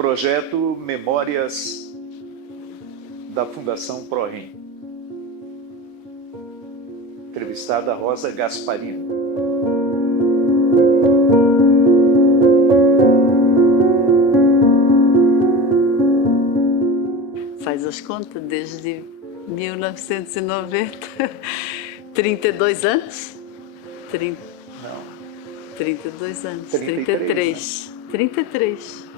projeto Memórias da Fundação ProRem. Entrevistada Rosa Gasparino. Faz as contas, desde 1990, 32 anos? 32 anos, 33. 33.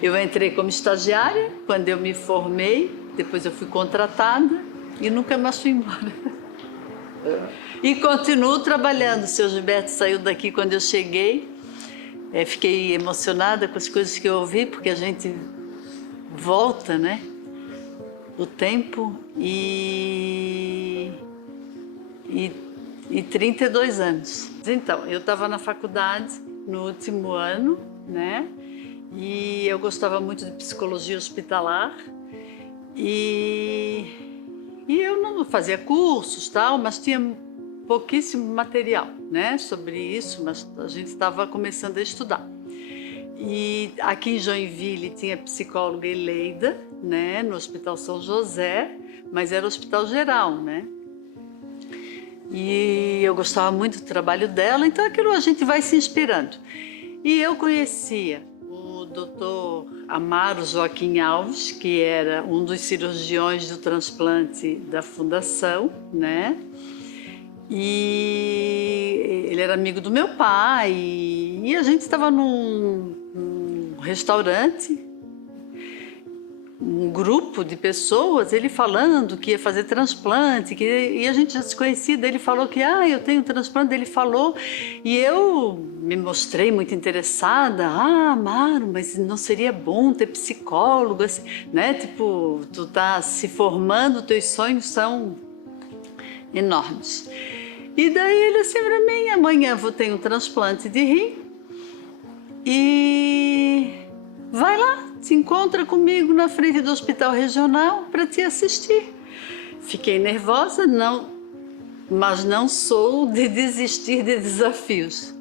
Eu entrei como estagiária, quando eu me formei, depois eu fui contratada e nunca mais fui embora. E continuo trabalhando. O seu Gilberto saiu daqui quando eu cheguei. Fiquei emocionada com as coisas que eu ouvi, porque a gente volta, né? O tempo e 32 anos. Então, eu estava na faculdade no último ano, né? E eu gostava muito de psicologia hospitalar e eu não fazia cursos, tal, mas tinha pouquíssimo material, né, sobre isso, mas a gente estava começando a estudar. E aqui em Joinville tinha a psicóloga Eleida, né, no Hospital São José, mas era hospital geral, né? E eu gostava muito do trabalho dela, então aquilo a gente vai se inspirando. E eu conhecia o Dr. Amaro Joaquim Alves, que era um dos cirurgiões do transplante da Fundação, né? E ele era amigo do meu pai e a gente estava num restaurante, um grupo de pessoas, ele falando que ia fazer transplante, e a gente já se conhecia, daí ele falou que eu tenho transplante, ele falou, e eu me mostrei muito interessada. Amaro, mas não seria bom ter psicólogo, assim, né? Tipo, tu tá se formando, teus sonhos são enormes. E daí ele assim para mim, amanhã vou ter um transplante de rim e vai lá, se encontra comigo na frente do hospital regional para te assistir. Fiquei nervosa, mas não sou de desistir de desafios.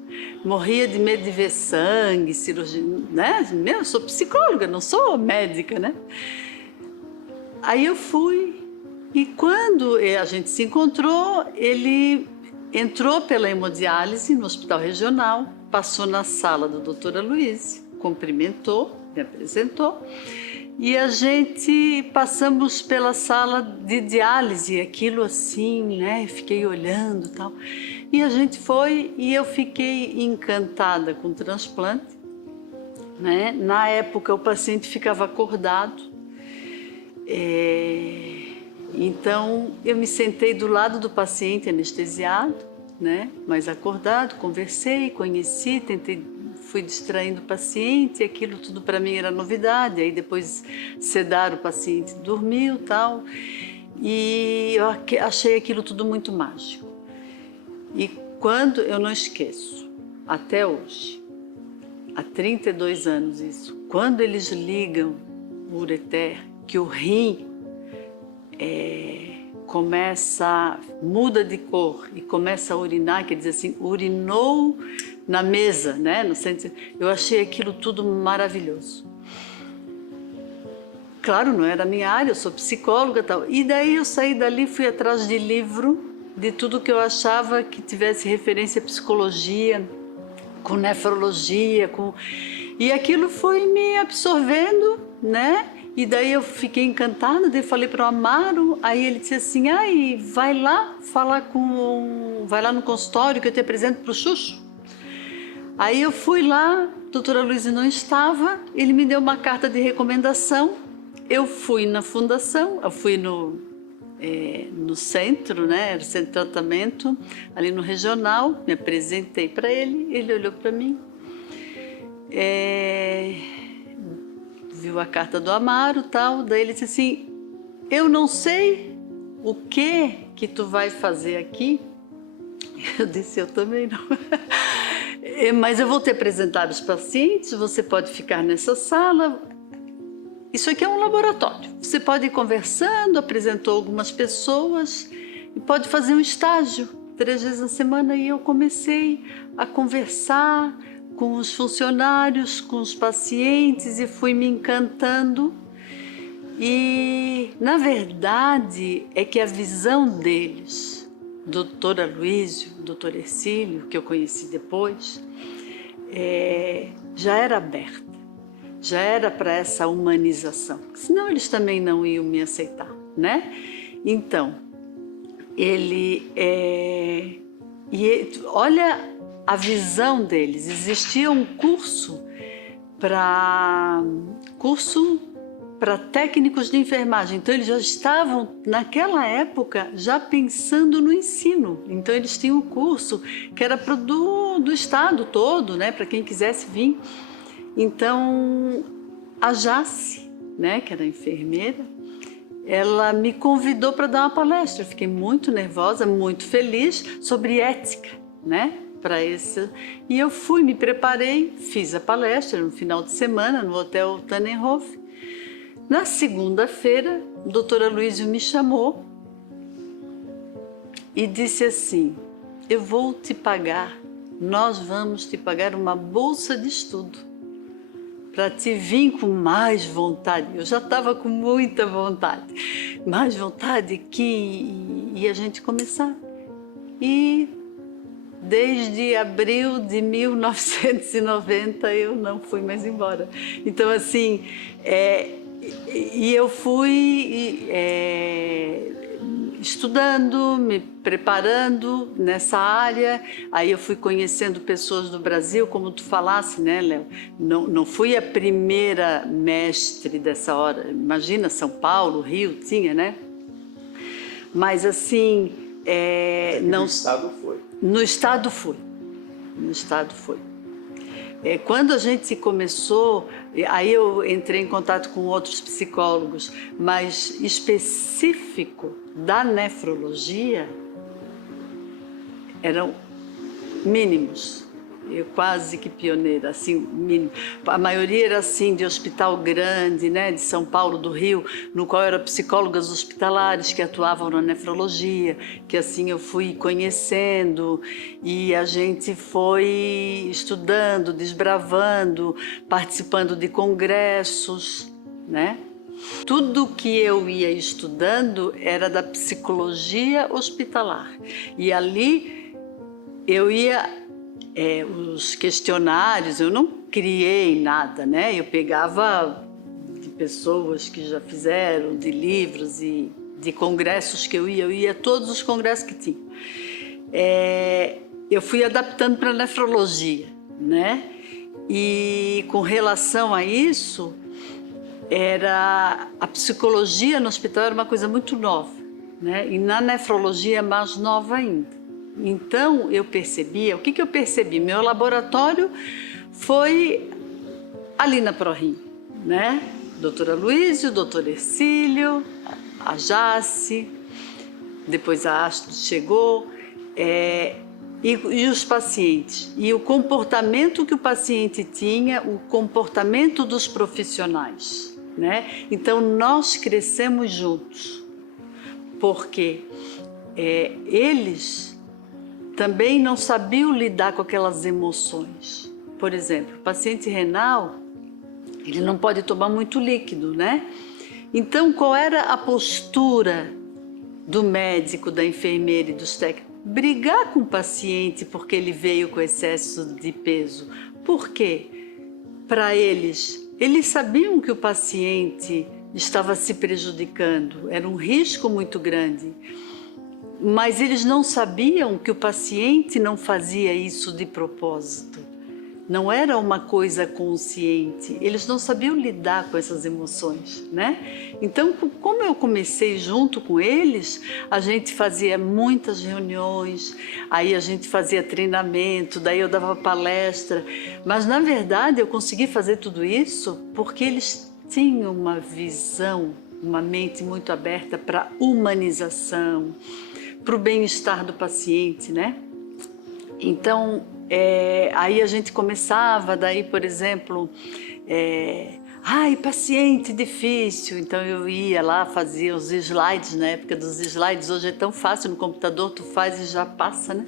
Morria de medo de ver sangue, cirurgia, né? Eu sou psicóloga, não sou médica, né? Aí eu fui e quando a gente se encontrou, ele entrou pela hemodiálise no hospital regional, passou na sala do doutor Aloysio, cumprimentou, me apresentou, e a gente passamos pela sala de diálise, aquilo assim, né? Fiquei olhando e tal. E a gente foi e eu fiquei encantada com o transplante, né? Na época o paciente ficava acordado, então eu me sentei do lado do paciente anestesiado, né? Mas acordado, conversei, conheci, fui distraindo o paciente, aquilo tudo para mim era novidade. Aí depois sedaram o paciente, dormiu, tal, e eu achei aquilo tudo muito mágico. E quando eu não esqueço, até hoje, há 32 anos isso, quando eles ligam o ureter, que o rim muda de cor e começa a urinar, quer dizer assim, urinou na mesa, né? No centro, eu achei aquilo tudo maravilhoso. Claro, não era a minha área, eu sou psicóloga e tal. E daí eu saí dali, fui atrás de livro, de tudo que eu achava que tivesse referência à psicologia, com nefrologia, e aquilo foi me absorvendo, né? E daí eu fiquei encantada, daí falei para o Amaro, aí ele disse assim, vai lá no consultório que eu te apresento para o Xuxo. Aí eu fui lá, a doutora Luísa não estava, ele me deu uma carta de recomendação, eu fui na fundação, eu fui no centro, né, no centro de tratamento, ali no regional, me apresentei para ele, ele olhou para mim, viu a carta do Amaro, tal, daí ele disse assim, eu não sei o que tu vai fazer aqui. Eu disse, eu também não. Mas eu vou te apresentar os pacientes, você pode ficar nessa sala. Isso aqui é um laboratório. Você pode ir conversando, apresentou algumas pessoas e pode fazer um estágio 3 vezes na semana. E eu comecei a conversar com os funcionários, com os pacientes e fui me encantando. E, na verdade, é que a visão deles, doutor Aloísio, doutor Hercílio, que eu conheci depois, já era aberta, já era para essa humanização, senão eles também não iam me aceitar, né? Então, olha a visão deles, existia um curso para técnicos de enfermagem, então eles já estavam naquela época já pensando no ensino, então eles tinham um curso que era do estado todo, né, para quem quisesse vir. Então a Jace, né, que era enfermeira, ela me convidou para dar uma palestra. Eu fiquei muito nervosa, muito feliz sobre ética, né, para esse. E eu fui, me preparei, fiz a palestra no final de semana no Hotel Tannenhof. Na segunda-feira, o doutor Aloísio me chamou e disse assim: eu vou te pagar, nós vamos te pagar uma bolsa de estudo para te vir com mais vontade. Eu já estava com muita vontade, mais vontade que ia a gente começar. E desde abril de 1990 eu não fui mais embora. Então, assim, e eu fui estudando, me preparando nessa área. Aí eu fui conhecendo pessoas do Brasil, como tu falasse, né, Léo? Não fui a primeira mestre dessa hora. Imagina, São Paulo, Rio, tinha, né? Mas assim, no estado foi. No estado foi. No estado foi. Quando a gente começou, aí eu entrei em contato com outros psicólogos, mas específico da nefrologia eram mínimos. Eu quase que pioneira, assim, mínimo. A maioria era assim de hospital grande, né, de São Paulo, do Rio, no qual eram psicólogas hospitalares que atuavam na nefrologia, que assim eu fui conhecendo e a gente foi estudando, desbravando, participando de congressos, né? Tudo que eu ia estudando era da psicologia hospitalar e ali eu ia os questionários, eu não criei nada, né? Eu pegava de pessoas que já fizeram, de livros e de congressos que eu ia a todos os congressos que tinha. Eu fui adaptando para a nefrologia, né? E com relação a isso, a psicologia no hospital era uma coisa muito nova, né? E na nefrologia mais nova ainda. Então eu percebia, o que eu percebi? Meu laboratório foi ali na ProRim, né? Doutor Aloísio, doutor Hercílio, a Jace, depois a Astrid chegou, e os pacientes, e o comportamento que o paciente tinha, o comportamento dos profissionais, né? Então nós crescemos juntos, porque eles também não sabiam lidar com aquelas emoções. Por exemplo, o paciente renal, ele não pode tomar muito líquido, né? Então, qual era a postura do médico, da enfermeira e dos técnicos? Brigar com o paciente porque ele veio com excesso de peso. Por quê? Para eles sabiam que o paciente estava se prejudicando, era um risco muito grande. Mas eles não sabiam que o paciente não fazia isso de propósito. Não era uma coisa consciente. Eles não sabiam lidar com essas emoções, né? Então, como eu comecei junto com eles, a gente fazia muitas reuniões, aí a gente fazia treinamento, daí eu dava palestra. Mas, na verdade, eu consegui fazer tudo isso porque eles tinham uma visão, uma mente muito aberta para humanização, para o bem-estar do paciente, né? Então, aí a gente começava, daí, por exemplo, paciente difícil, então eu ia lá, fazia os slides, na época dos slides, hoje é tão fácil no computador, tu faz e já passa, né?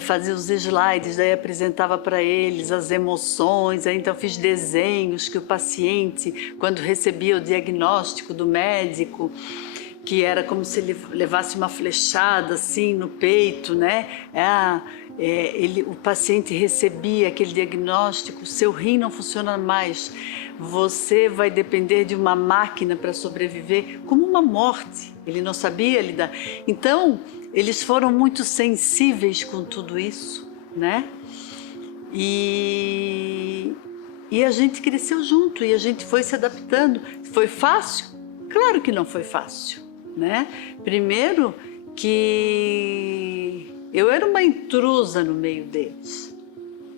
fazia os slides, daí apresentava para eles as emoções, aí então fiz desenhos que o paciente, quando recebia o diagnóstico do médico, que era como se ele levasse uma flechada assim no peito, né? O paciente recebia aquele diagnóstico: seu rim não funciona mais, você vai depender de uma máquina para sobreviver, como uma morte. Ele não sabia lidar. Então, eles foram muito sensíveis com tudo isso, né? E a gente cresceu junto, e a gente foi se adaptando. Foi fácil? Claro que não foi fácil, né? Primeiro que eu era uma intrusa no meio deles.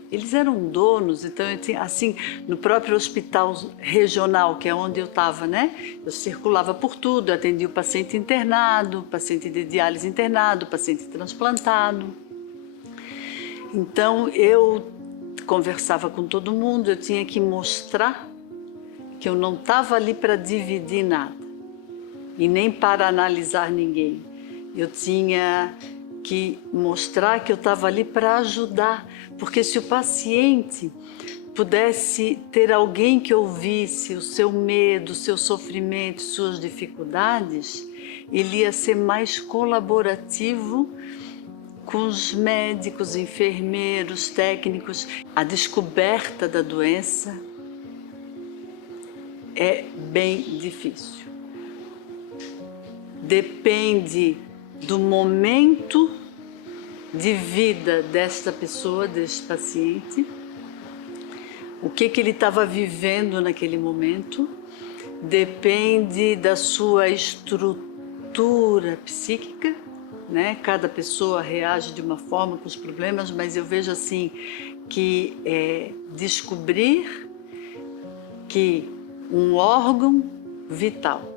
Eles eram donos, então eu tinha, assim, no próprio hospital regional, que é onde eu estava, né? Eu circulava por tudo, atendia o paciente internado, paciente de diálise internado, paciente transplantado. Então eu conversava com todo mundo, eu tinha que mostrar que eu não estava ali para dividir nada e nem para analisar ninguém. Eu tinha que mostrar que eu estava ali para ajudar, porque se o paciente pudesse ter alguém que ouvisse o seu medo, o seu sofrimento, suas dificuldades, ele ia ser mais colaborativo com os médicos, enfermeiros, técnicos. A descoberta da doença é bem difícil. Depende do momento de vida desta pessoa, deste paciente, o que ele estava vivendo naquele momento, depende da sua estrutura psíquica, né? Cada pessoa reage de uma forma com os problemas, mas eu vejo assim que descobrir que um órgão vital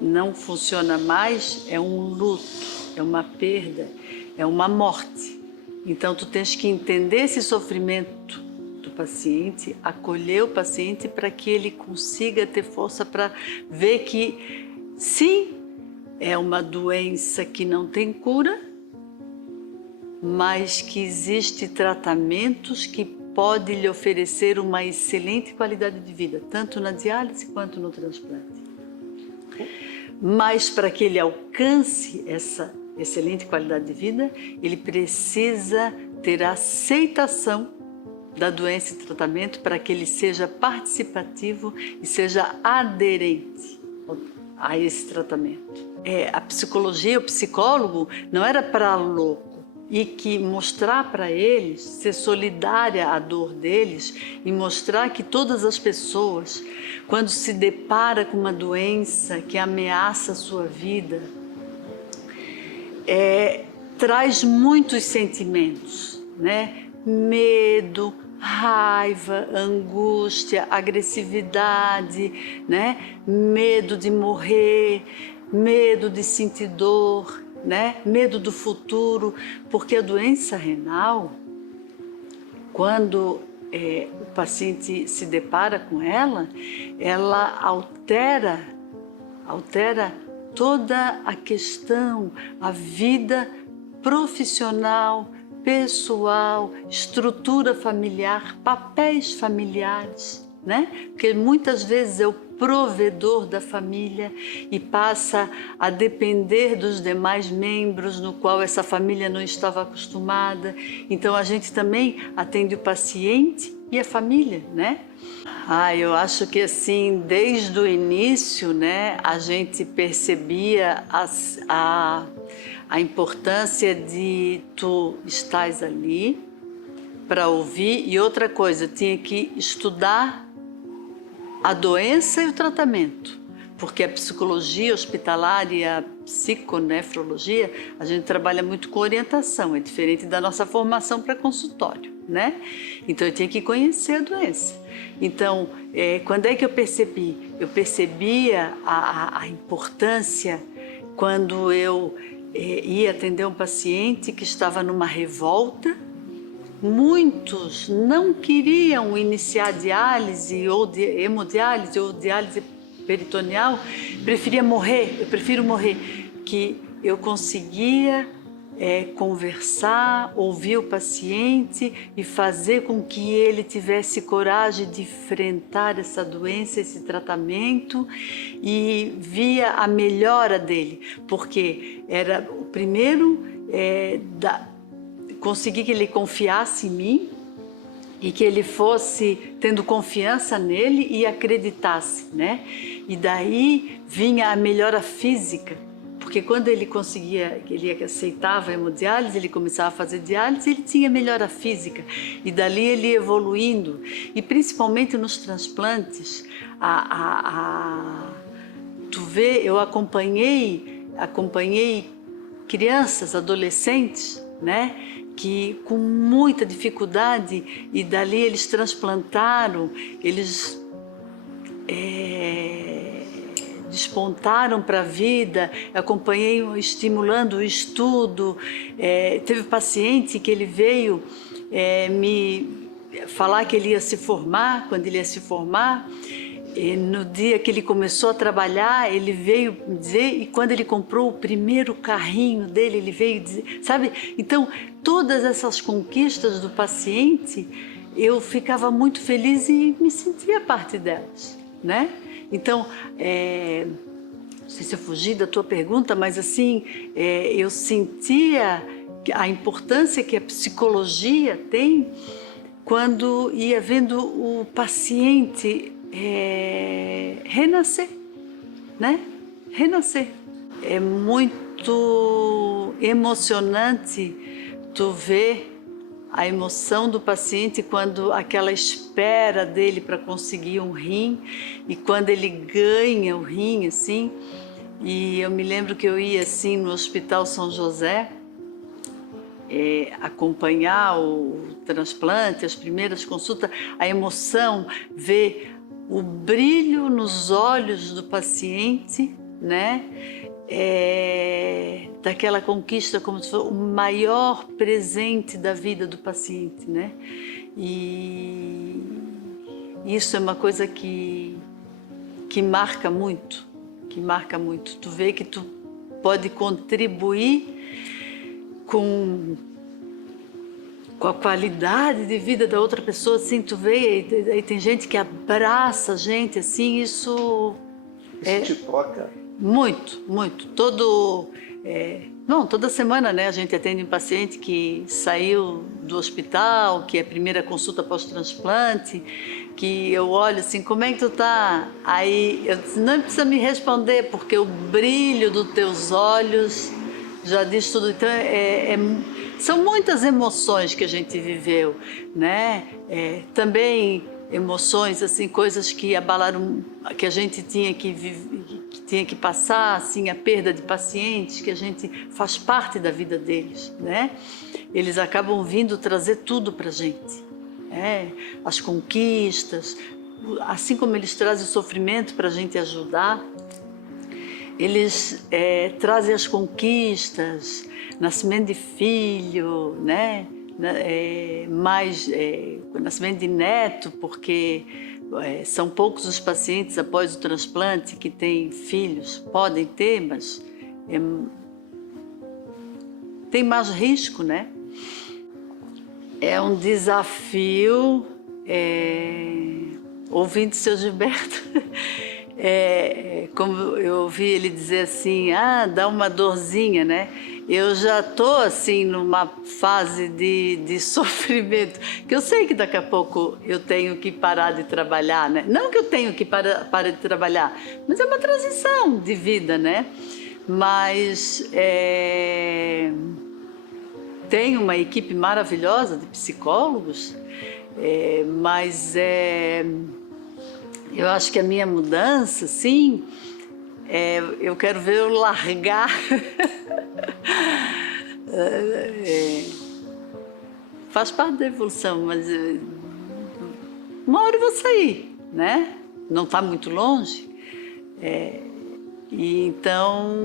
não funciona mais é um luto, é uma perda, é uma morte. Então tu tens que entender esse sofrimento do paciente, acolher o paciente para que ele consiga ter força para ver que sim, é uma doença que não tem cura, mas que existe tratamentos que podem lhe oferecer uma excelente qualidade de vida, tanto na diálise quanto no transplante. Mas para que ele alcance essa excelente qualidade de vida, ele precisa ter a aceitação da doença e tratamento para que ele seja participativo e seja aderente a esse tratamento. A psicologia, o psicólogo não era para louco, e que mostrar para eles, ser solidária à dor deles e mostrar que todas as pessoas, quando se depara com uma doença que ameaça a sua vida, traz muitos sentimentos, né? Medo, raiva, angústia, agressividade, né? Medo de morrer, medo de sentir dor, né? Medo do futuro, porque a doença renal, quando o paciente se depara com ela, ela altera toda a questão, a vida profissional, pessoal, estrutura familiar, papéis familiares, né? Porque muitas vezes é o provedor da família e passa a depender dos demais membros no qual essa família não estava acostumada. Então a gente também atende o paciente e a família, né? Eu acho que assim, desde o início, né, a gente percebia a importância de tu estás ali para ouvir, e outra coisa, tinha que estudar a doença e o tratamento, porque a psicologia hospitalar e a psiconefrologia, a gente trabalha muito com orientação, é diferente da nossa formação para consultório, né? Então eu tinha que conhecer a doença. Então, quando é que eu percebi? Eu percebia a importância quando eu ia atender um paciente que estava numa revolta. Muitos não queriam iniciar diálise ou hemodiálise ou diálise peritoneal, eu prefiro morrer, que eu conseguia conversar, ouvir o paciente e fazer com que ele tivesse coragem de enfrentar essa doença, esse tratamento, e via a melhora dele, porque era o primeiro conseguir que ele confiasse em mim e que ele fosse tendo confiança nele e acreditasse, né? E daí vinha a melhora física, porque quando ele conseguia, ele aceitava a hemodiálise, ele começava a fazer diálise, ele tinha melhora física, e dali ele ia evoluindo, e principalmente nos transplantes, tu vê, eu acompanhei crianças, adolescentes, né, que com muita dificuldade, e dali eles transplantaram, eles despontaram para a vida, acompanhei estimulando o estudo. Teve paciente que ele veio me falar que ele ia se formar, quando ele ia se formar, e no dia que ele começou a trabalhar, ele veio dizer, e quando ele comprou o primeiro carrinho dele, ele veio dizer, sabe? Então, todas essas conquistas do paciente, eu ficava muito feliz e me sentia parte delas, né? Então, não sei se eu fugi da tua pergunta, mas assim, eu sentia a importância que a psicologia tem quando ia vendo o paciente renascer, né? Renascer. É muito emocionante tu ver a emoção do paciente quando aquela espera dele para conseguir um rim, e quando ele ganha o rim, assim. E eu me lembro que eu ia assim no Hospital São José acompanhar o transplante, as primeiras consultas, a emoção, ver o brilho nos olhos do paciente, né? Daquela conquista, como se fosse o maior presente da vida do paciente, né? E isso é uma coisa que marca muito, Tu vê que tu pode contribuir com a qualidade de vida da outra pessoa, assim, tu vê, aí tem gente que abraça a gente, assim, isso te toca? Muito, muito. Toda semana, né, a gente atende um paciente que saiu do hospital, que é a primeira consulta pós-transplante, que eu olho assim, como é que tu tá? Aí eu disse, não precisa me responder, porque o brilho dos teus olhos já diz tudo. Então, são muitas emoções que a gente viveu, né? Também emoções, assim, coisas que abalaram, que a gente tinha que passar, assim, a perda de pacientes, que a gente faz parte da vida deles, né? Eles acabam vindo trazer tudo para a gente, as conquistas, assim como eles trazem o sofrimento para a gente ajudar, eles trazem as conquistas, nascimento de filho, né? Nascimento de neto, porque são poucos os pacientes após o transplante que têm filhos, podem ter, mas tem mais risco, né? É um desafio, ouvindo o seu Gilberto, como eu ouvi ele dizer assim, dá uma dorzinha, né? Eu já estou assim numa fase de sofrimento, que eu sei que daqui a pouco eu tenho que parar de trabalhar, né? Não que eu tenho que parar de trabalhar, mas é uma transição de vida, né? Mas tenho uma equipe maravilhosa de psicólogos, mas eu acho que a minha mudança, sim, eu quero ver eu largar. Faz parte da evolução, mas uma hora eu vou sair, né? Não está muito longe. E então,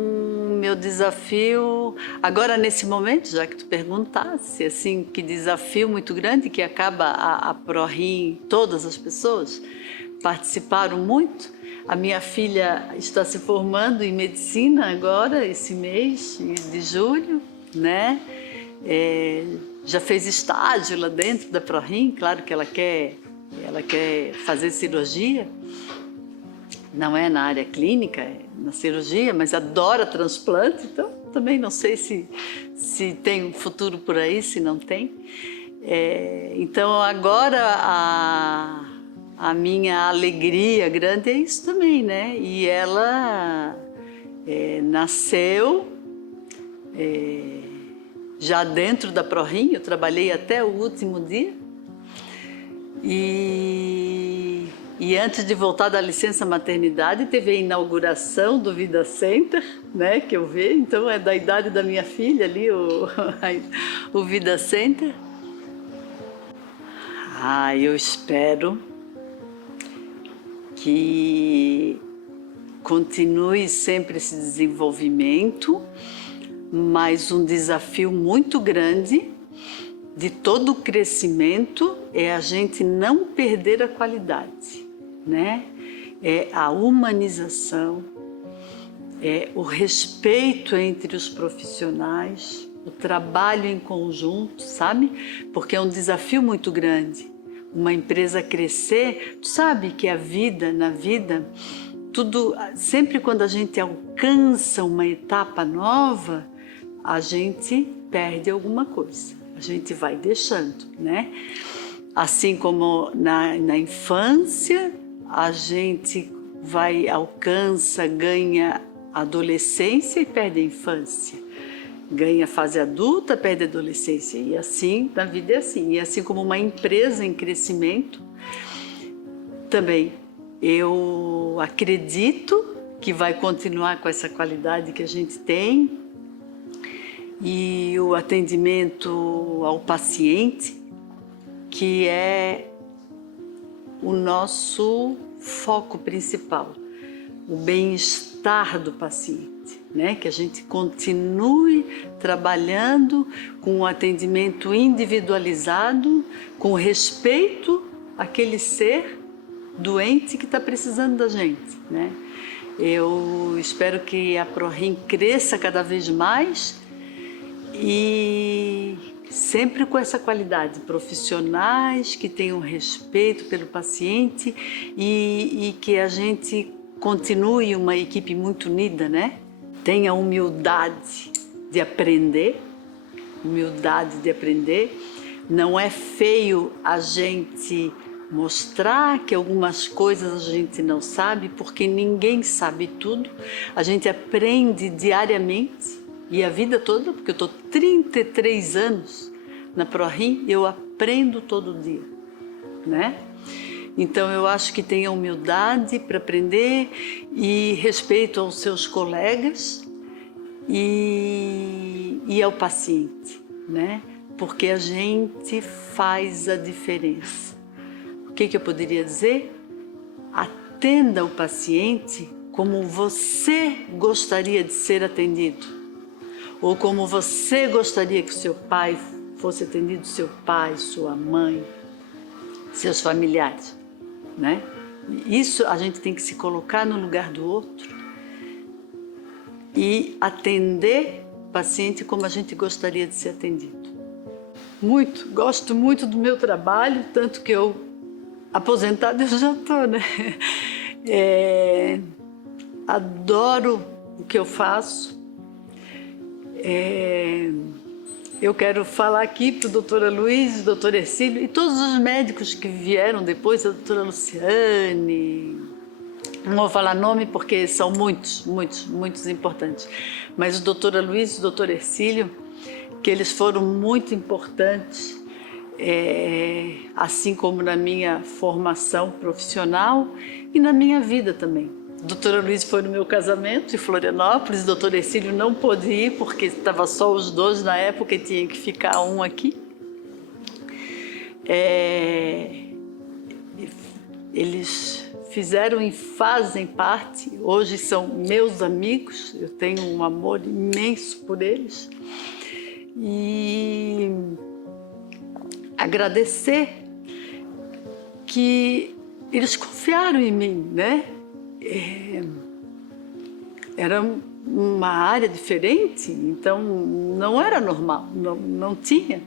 meu desafio, agora nesse momento, já que tu perguntasse, assim, que desafio muito grande que acaba a ProRim, todas as pessoas participaram muito. A minha filha está se formando em medicina agora, esse mês de julho, né? Já fez estágio lá dentro da ProRim, claro que ela quer fazer cirurgia, não é na área clínica, é na cirurgia, mas adora transplante, então também não sei se tem um futuro por aí, se não tem. Então agora a minha alegria grande é isso também, né? E ela nasceu já dentro da ProRim, eu trabalhei até o último dia. E antes de voltar da licença maternidade, teve a inauguração do Vida Center, né, que eu vi, então é da idade da minha filha ali, o Vida Center. Eu espero que continue sempre esse desenvolvimento, mas um desafio muito grande de todo o crescimento é a gente não perder a qualidade, né? É a humanização, é o respeito entre os profissionais, o trabalho em conjunto, sabe? Porque é um desafio muito grande. Uma empresa crescer, tu sabe que na vida, tudo, sempre quando a gente alcança uma etapa nova, a gente perde alguma coisa. A gente vai deixando, né? Assim como na infância, a gente alcança, ganha a adolescência e perde a infância. Ganha a fase adulta, perde a adolescência. E assim, na vida é assim. E assim como uma empresa em crescimento, também eu acredito que vai continuar com essa qualidade que a gente tem. E o atendimento ao paciente, que é o nosso foco principal, o bem-estar do paciente, né? Que a gente continue trabalhando com um atendimento individualizado, com respeito àquele ser doente que está precisando da gente, né? Eu espero que a ProRim cresça cada vez mais e sempre com essa qualidade, profissionais que tenham respeito pelo paciente e que a gente continue uma equipe muito unida, né? Tenha humildade de aprender, Não é feio a gente mostrar que algumas coisas a gente não sabe, porque ninguém sabe tudo. A gente aprende diariamente. E a vida toda, porque eu estou 33 anos na ProRim, eu aprendo todo dia, né? Então eu acho que tenha humildade para aprender e respeito aos seus colegas e ao paciente, né? Porque a gente faz a diferença. O que eu poderia dizer? Atenda o paciente como você gostaria de ser atendido. Ou como você gostaria que o seu pai fosse atendido, seu pai, sua mãe, seus familiares, né? Isso a gente tem que se colocar no lugar do outro e atender o paciente como a gente gostaria de ser atendido. Gosto muito do meu trabalho, tanto que eu, aposentada eu já estou, né? Adoro o que eu faço. Eu quero falar aqui para o doutor Luiz, o doutor Ercílio e todos os médicos que vieram depois, a doutora Luciane, não vou falar nome porque são muitos importantes, mas o doutor Luiz e o doutor Ercílio, que eles foram muito importantes, assim como na minha formação profissional e na minha vida também. A doutora Luiz foi no meu casamento em Florianópolis, o doutor Ercílio não pôde ir porque estava só os dois na época e tinha que ficar um aqui. Eles fizeram e fazem parte, hoje são meus amigos, eu tenho um amor imenso por eles. E agradecer que eles confiaram em mim, né? Era uma área diferente, então não era normal, não tinha.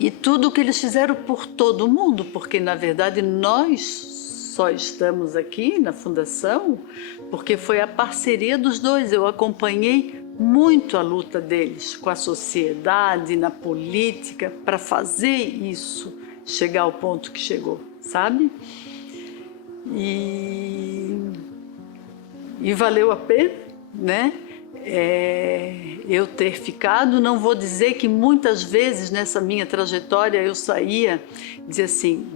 E tudo o que eles fizeram por todo mundo, porque na verdade nós só estamos aqui na fundação porque foi a parceria dos dois. Eu acompanhei muito a luta deles com a sociedade, na política, para fazer isso chegar ao ponto que chegou, sabe? E valeu a pena, né? Eu ter ficado. Não vou dizer que muitas vezes nessa minha trajetória eu saía e dizia assim,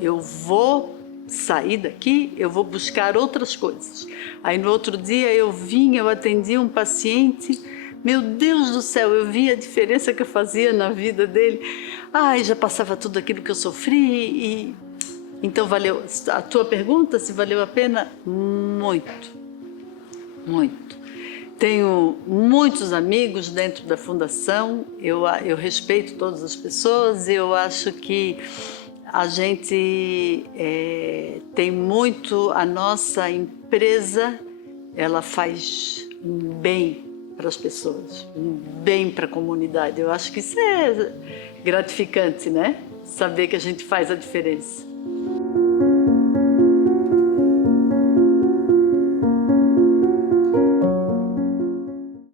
eu vou sair daqui, eu vou buscar outras coisas. Aí no outro dia eu atendia um paciente, meu Deus do céu, eu via a diferença que eu fazia na vida dele. Ai, já passava tudo aquilo que eu sofri. Então valeu. A tua pergunta, se valeu a pena? Muito, muito. Tenho muitos amigos dentro da fundação, eu respeito todas as pessoas, eu acho que a gente tem muito, a nossa empresa, ela faz um bem para as pessoas, um bem para a comunidade. Eu acho que isso é gratificante, né? Saber que a gente faz a diferença.